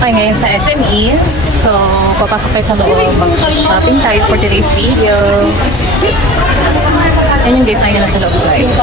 tayo ngayon sa SM East. So, papasok tayo sa loob. Mag-shopping tayo for today's video. Yan yung design nila sa loob, guys.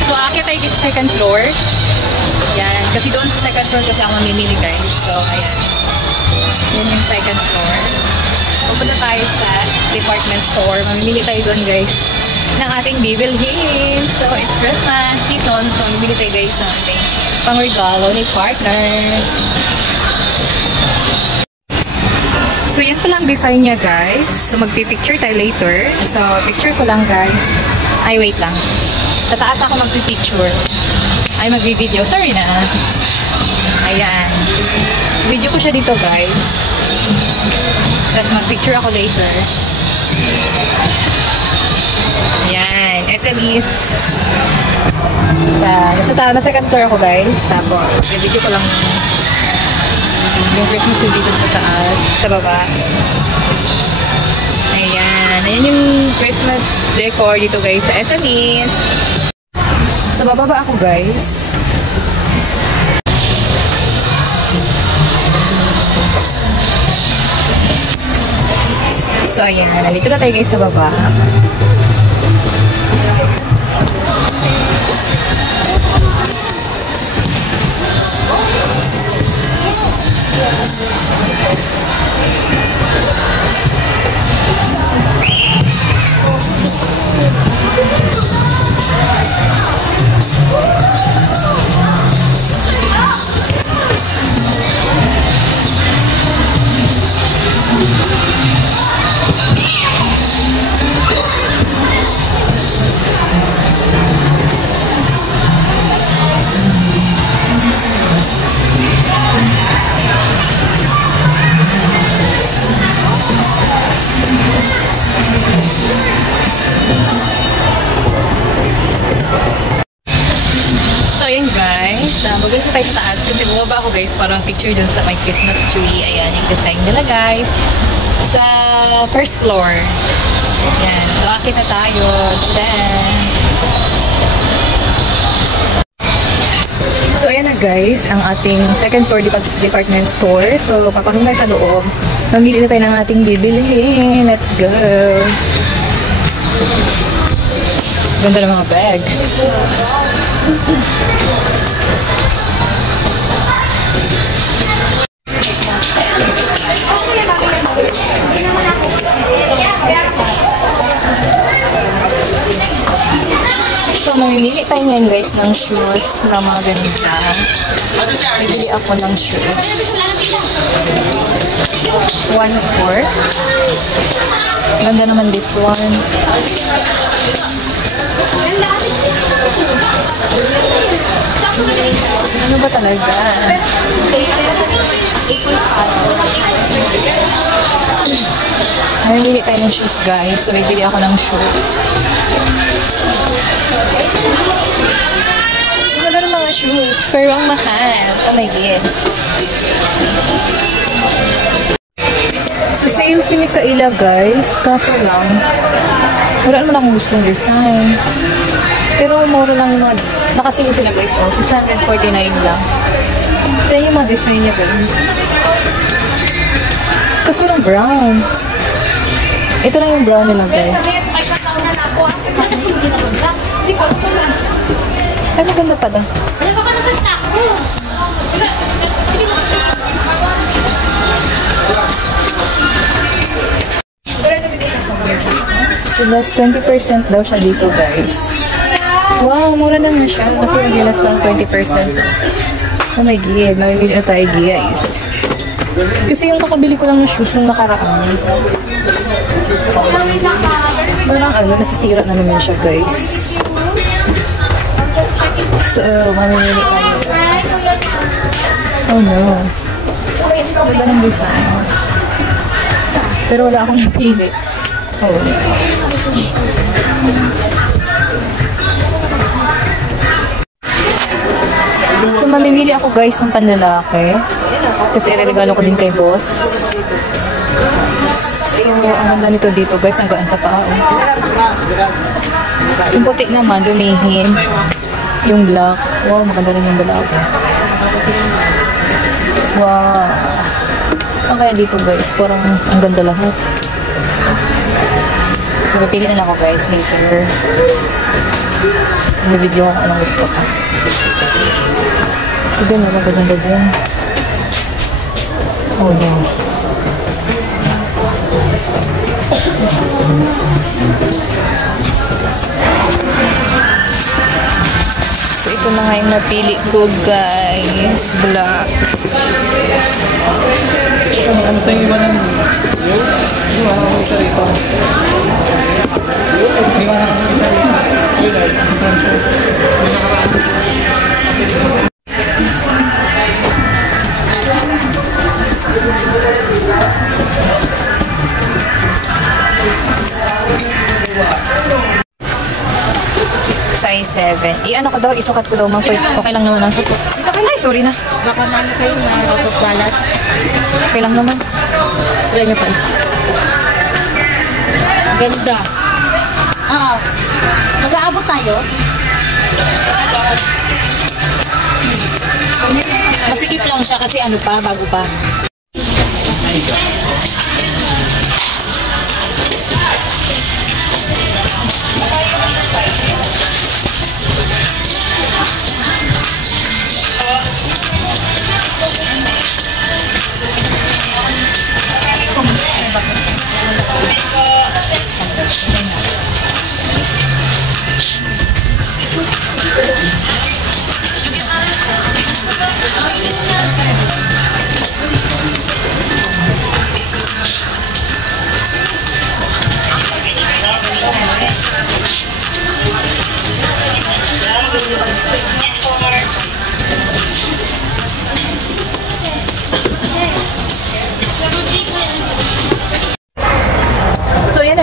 So, akit tayo sa second floor. Yan. Kasi doon sa second floor kasi ako mamimili, guys. So, ayan. Yan yung second floor. Pupunta tayo sa department store. Mamimili tayo doon, guys, ng ating bibilhin. So, it's Christmas season. So, mamimili tayo, guys, ng ating pang-regalo ni partner. So, yan palang design niya, guys. So, magpipicture tayo later. So, picture ko lang, guys. Ay, wait lang. Sa taas ako magpipicture. Ay, magbi-video. Sorry na. Ayan. Video ko siya dito, guys. Tapos mag-picture ako later. Ayan. SM East. Nasa second floor ako, guys. Tapos, video ko lang yung Christmas tree dito sa taas. Sa baba. Ayan. Ayan yung Christmas decor dito, guys, sa SM East. Sa bababa ako, guys. So, ayan. Nandito na tayo, guys, sa baba. Maganda tayo sa taas kasi bumaba ako, guys, parang picture dun sa may Christmas tree. Ayan, yung design nila, guys, sa first floor. Ayan, so akit na tayo. Then, so ayan na, guys, ang ating second floor department store. So papasok tayo sa loob. Mamili na tayo ng ating bibilihin. Let's go. Ganda ng mga bag. So, mamimili tayo ngayon, guys, ng shoes na mga ganita. Bibili ako ng shoes. 1/4. Ganda naman this one. Ano ba talaga? Mamimili tayo ng shoes, guys. So, bibili ako ng shoes. Maganda ng mga shoes, pero ang mahal. Oh my God. So, sale si Mikaela, guys. Kaso lang, wala naman akong gustong design. Pero mura lang yung mga, nakasili sila, guys. Oh, 649 lang. So, yung mga design niya, guys. Kaso lang brown. Ito lang yung brown nila, guys. Ay, maganda pala. Ano ba ka na sa stock mo? So, last 20% daw siya dito, guys. Wow, mura na nga siya. Kasi may last pang 20%. Oh my God, mamimili na tayo guys. Kasi yung kakabili ko lang ng shoes nung nakaraan. Parang ano, nasisira na naman siya guys. So, mamimili tayo guys. Oh no. Ganda ng design. Pero wala akong napili. Oh. So, mamimili ako guys ng panlalaki. Kasi ireregalo ko din kay boss. So, ang ganda nito dito guys, ang gaan sa paa. Yung puti naman, dumihin. Yung black. Wow, maganda rin yung black. Wow. Saan kaya dito guys? Parang ang ganda lahat. So, mapili na lang ako guys later. May video ko kung anong gusto ko. So, din, magaganda din. Oh no. So, ito na nga yung napili ko, guys. Black. Ano tayo iwanan mo? Iwanan mo siya ito. Iwanan mo siya ito. Size 7. I-ano ko daw, isukat ko daw. Okay lang naman ang sukat. Ay, sorry na. Baka mano kayo na out of balance. Okay lang naman. Wala niyo pa isa. Ganda. Oo. Mag-aabot tayo? Masikip lang siya kasi ano pa, bago pa.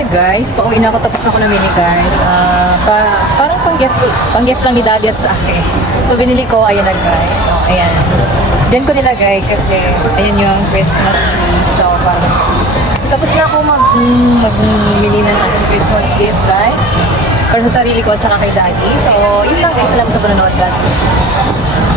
Guys, pauwi na ako, tapos na ako namili guys. Parang pang-gift lang ni daddy at sa akin. So binili ko, ayan na guys. So ayan. Diyan ko nilagay kasi ayan yung Christmas tree. So parang tapos na ako magmili ng Christmas gift guys. Para sa sarili ko at saka kay daddy. So yun lang guys, salamat sa panonood guys.